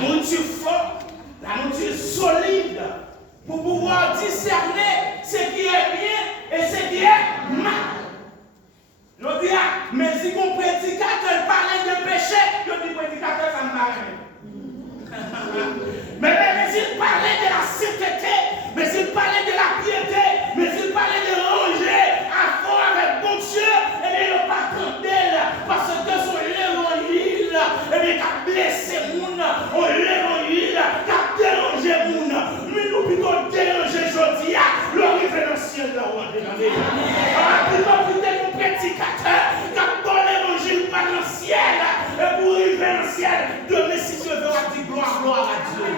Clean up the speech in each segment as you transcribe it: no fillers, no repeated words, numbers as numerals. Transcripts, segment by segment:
La nourriture forte, la nourriture solide, pour pouvoir discerner ce qui est bien et ce qui est mal. Je dis, mais si mon prédicateur parlait de péché, je dis, prédicateur, ça me paraît. Mais s'il parlait de la sainteté, mais s'il parlait de la piété, mais s'il parlait de ranger à fond avec bon Dieu, eh bien, il ne pas d'elle, parce que son l'évangile, eh bien, qui a blessé moun, on l'évangile, qui a dérangé moun, mais nous plutôt déranger aujourd'hui, le révérentiel de la roi de l'année. Plutôt mon prédicateur, qui a bon l'évangile par le ciel, et pour arriver dans le ciel, demain si Dieu veut, on dit gloire à Dieu.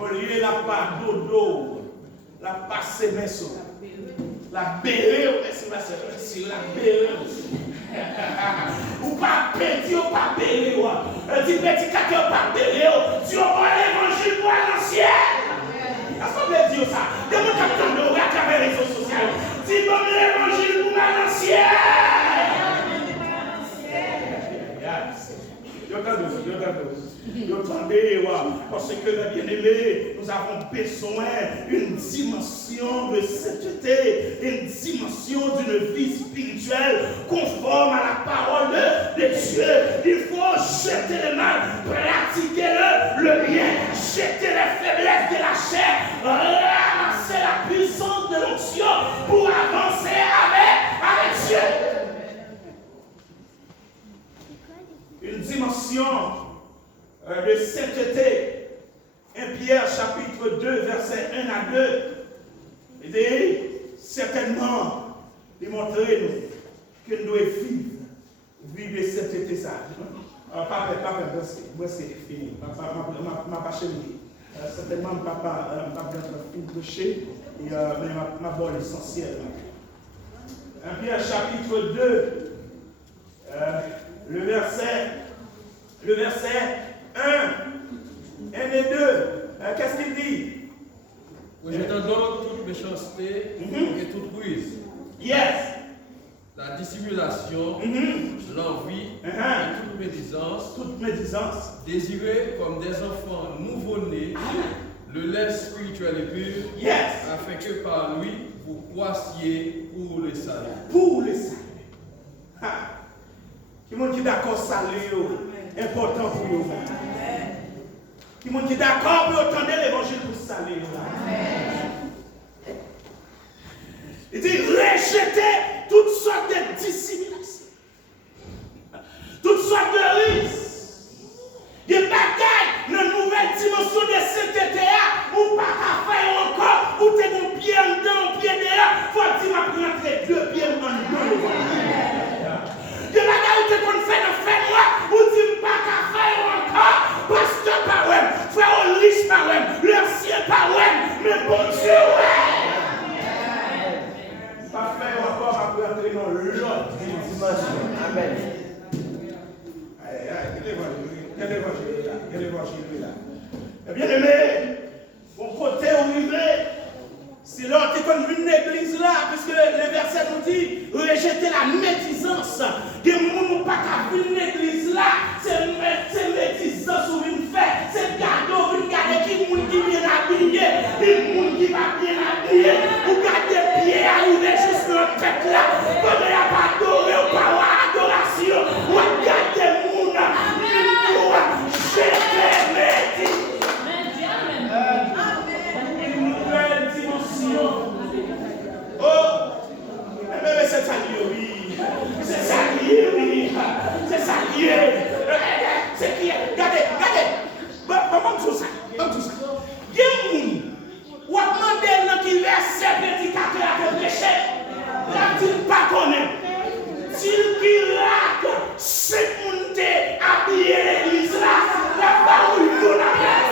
Au lieu la pas dodo, la pas semeso, la belle, merci, la belle. Ou pas pédi, ou pas belle, dit prédicateur, pas belle, Dieu va l'évangile pour l'ancien. Est-ce qu'on veut dire ça? Demande capitaine de à travers les réseaux sociaux. Dis bon l'évangile pour l'ancien. Parce que les bien-aimés, nous avons besoin d'une dimension de sainteté, une dimension d'une vie spirituelle conforme à la parole de Dieu. Il faut jeter le mal, pratiquer le bien, jeter les faiblesses de la chair, ramasser la puissance de l'onction pour avancer avec Dieu. Une dimension de sainteté. 1 Pierre chapitre 2 verset 1 à 2. Il dit certainement démontrer nous que nous devons vivre de sainteté ça. Papa, moi c'est fini. Papa, pas chez lui. Certainement papa m'a bien prêché et m'a bon l'essentiel. 1 Pierre chapitre 2 le verset 1 et 2. Qu'est-ce qu'il dit? Je te donne toute méchanceté et toute ruse. Yes. La dissimulation, l'envie et toute médisance. Désirez comme des enfants nouveau-nés le lait spirituel et pur. Yes. Afin que par lui vous croissiez pour le salut. Pour le salut. Qui m'ont dit d'accord, salut, important pour nous. Qui m'ont dit d'accord pour entendre l'évangile pour salut. Il dit rejeter toutes sortes de dissimulation, toutes sortes de risques, des bagailles, une nouvelle dimension de sainteté, ou pas qu'à faire encore, ou t'es mon pied en dedans, un pied dehors, faut dire ma rentrer deux pieds en dedans. De la gare où tu qu'on fait dans fait moi, ou dis pas qu'à faire encore, pasteur par ouais, frère riche par ouais, l'ancien par ouais, mais bon Dieu ouais. Pas faire encore à rentrer dans l'autre dimension. Amen. Quel évangile là. Bien aimé, mon côté où c'est là que tu connais une église là, puisque le verset nous dit rejeter la médisance. Des gens n'ont pas qu'à une église là, c'est médisance ou une fête, c'est cadeau, une garde qui bien habillé, qui va bien habillé, ou garder pieds arriver jusqu'à la tête là, comme il n'y a pas adoré ou pas adoration, ou garder les gens, jeter médisance. Oh, mais c'est ça oui. C'est ça oui. C'est ça c'est qui est. Regardez. Vamos tout ça. Il y a un monde. Ou a demandé qui verset prédicateur à te péché. Là, tu ne pas connais. S'il pirate, c'est pour te habiller l'église là. La parole de la paix.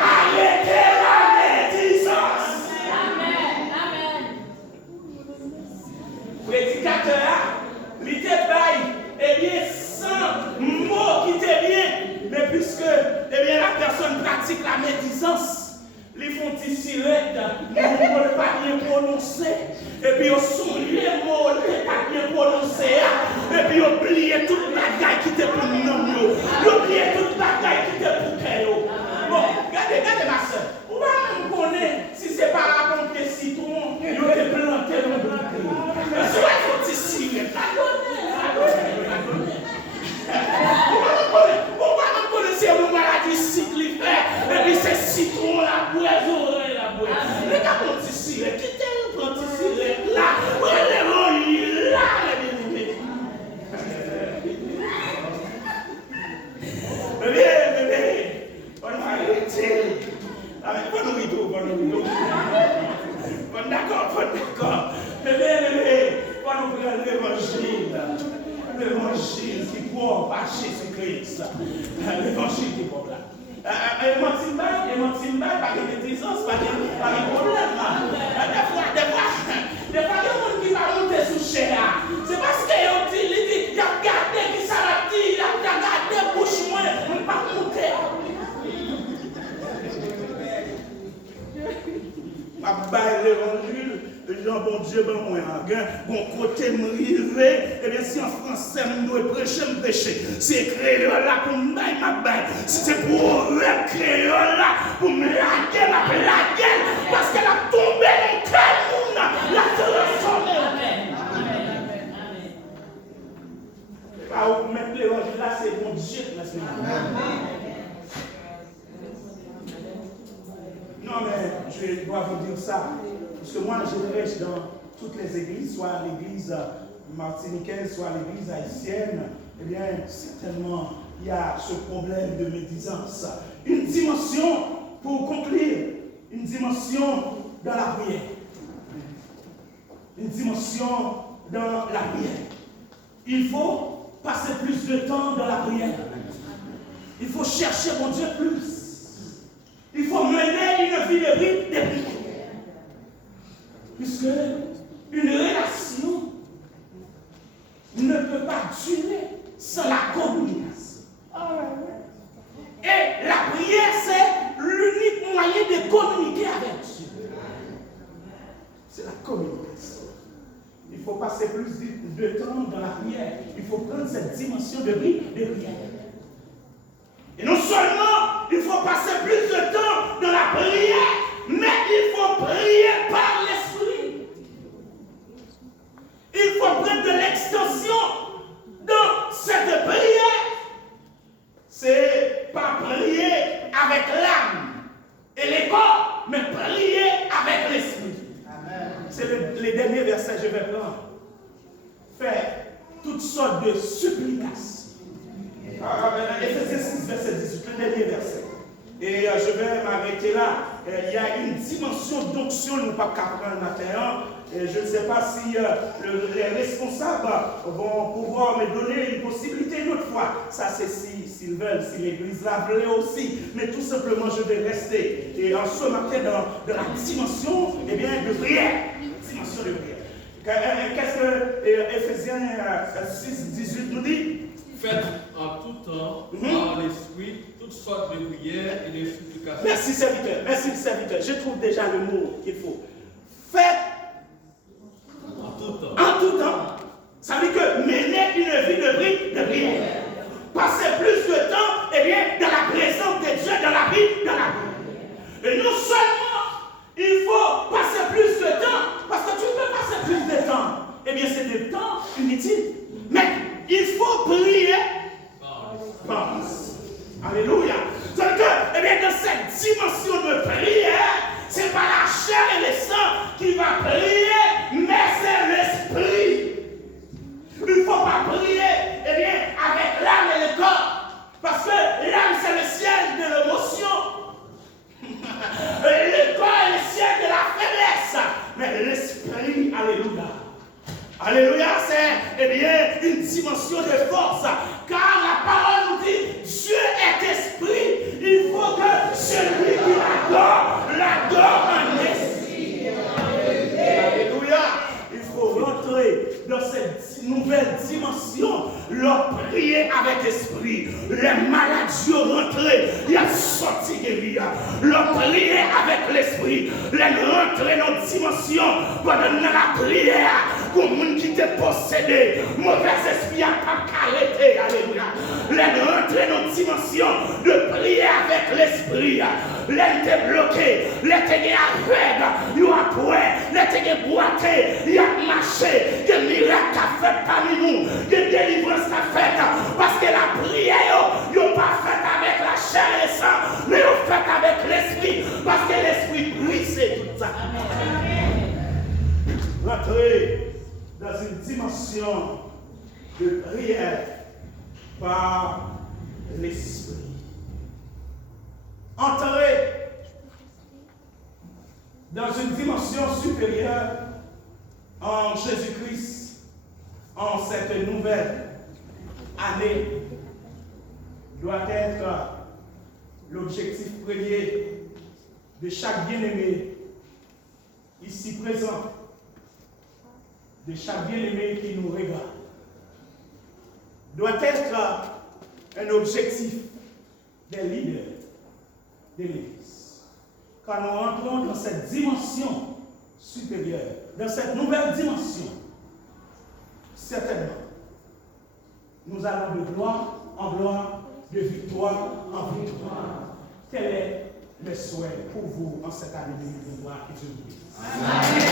Arrêtez la médisance. Prédicateur, il te baille, eh bien, sans mots qui te bien, mais puisque eh bien, la personne pratique la médisance, ils font ici les mots ne pas bien prononcer, et puis ils sont les mots ne pas bien prononcer, et puis ils oublient toute la bagaille qui te pour nous, ils oublient toute la bagaille D'accord. Quand nous prenons l'évangile qui croit par Jésus-Christ, l'évangile qui croit là. Et mon timba, pas de maîtrisance, pas de problème. Des fois, il y a des gens qui vont monter sous chair. C'est parce qu'il a regardé qui ça va dire, il a regardé bouche moins, on ne peut pas monter. Ma baille l'évangile, Jean bon Dieu, ben moi, bon côté me rivé, et bien si en français, je dois prêcher. C'est créole là pour me bailler ma baille. Si c'est pour le créole là, pour me laguer, parce qu'elle a tombé dans le cœur, la transformé. Pas où mettre l'évangile là, c'est bon Dieu, la semaine. Non, mais je dois vous dire ça. Parce que moi, je prêche dans toutes les églises, soit l'église martiniquaise, soit l'église haïtienne. Eh bien, certainement, il y a ce problème de médisance. Une dimension, pour conclure, une dimension dans la prière. Une dimension dans la prière. Il faut passer plus de temps dans la prière. Il faut chercher mon Dieu plus. Il faut mener une vie de prière. Puisque une relation ne peut pas durer sans la communication. Et la prière, c'est l'unique moyen de communiquer avec Dieu. C'est la communication. Il faut passer plus de temps dans la prière. Il faut prendre cette dimension de prière. Et non seulement il faut passer plus de temps dans la prière, mais il faut prier par l'esprit. Il faut prendre de l'extension dans cette prière. C'est pas prier avec l'âme et les corps, mais prier avec l'esprit. C'est les derniers versets que je vais prendre. Faire toutes sortes de supplications. Ephésiens 6, verset 18, le dernier verset. Et je vais m'arrêter là. Il y a une dimension d'onction, nous ne pouvons pas prendre matin. Et je ne sais pas si les responsables vont pouvoir me donner une possibilité une autre fois. Ça, c'est s'ils veulent, si l'église la voulait aussi. Mais tout simplement, je vais rester. Et en ce matin, dans la dimension de prière. Dimension de prière. Qu'est-ce que Ephésiens 6, 18 nous dit? Faites en tout temps, par l'esprit, toutes sortes de prières et de supplications. Merci serviteur. Je trouve déjà le mot qu'il faut. Faites en tout temps. En tout temps. Ça veut dire que mener une vie de prière. Passer plus de temps, dans la présence de Dieu, dans la vie. Et non seulement, il faut passer plus de temps, parce que tu peux passer plus de temps. C'est des temps inutiles. Mais il faut prier. Alléluia. C'est-à-dire que, dans cette dimension de prière, ce n'est pas la chair et le sang qui va prier, mais c'est l'esprit. Il ne faut pas prier, avec l'âme et le corps. Parce que l'âme, c'est le siège de l'émotion. Le corps est le siège de la faiblesse. Mais l'esprit, alléluia. Alléluia, c'est une dimension de force. Car la parole nous dit, Dieu est esprit. Il faut que celui qui l'adore en esprit. Alléluia. Il faut rentrer dans cette nouvelle dimension. Leur prier avec esprit. Les maladies rentrées. Il y a sorti guérir. Leur prier avec l'esprit. Les rentrer dans une dimension. Pendant la prière. Pour les gens qui t'ont possédé, mauvais esprit n'a pas arrêté. Alléluia. Les rentrer dans une dimension de prier avec l'esprit. Les t'es bloqué, les t'es aveugle, ils ont approuvé, les t'es boité, ils ont marché. Que miracle a fait parmi nous, que délivrance a fait. Parce que la prière, ils n'ont pas fait avec la chair et le sang, mais ils ont fait avec l'esprit. Parce que l'esprit brise tout ça. Rentrer dans une dimension de prière par l'esprit. Entrer dans une dimension supérieure en Jésus-Christ, en cette nouvelle année, doit être l'objectif premier de chaque bien-aimé ici présent, de chaque bien-aimé qui nous regarde. Doit être un objectif des leaders de l'Église. Quand nous rentrons dans cette dimension supérieure, dans cette nouvelle dimension, certainement, nous allons de gloire en gloire, de victoire en victoire. Quel est le souhait pour vous en cette année 2023 que Dieu vous bénisse. Amen.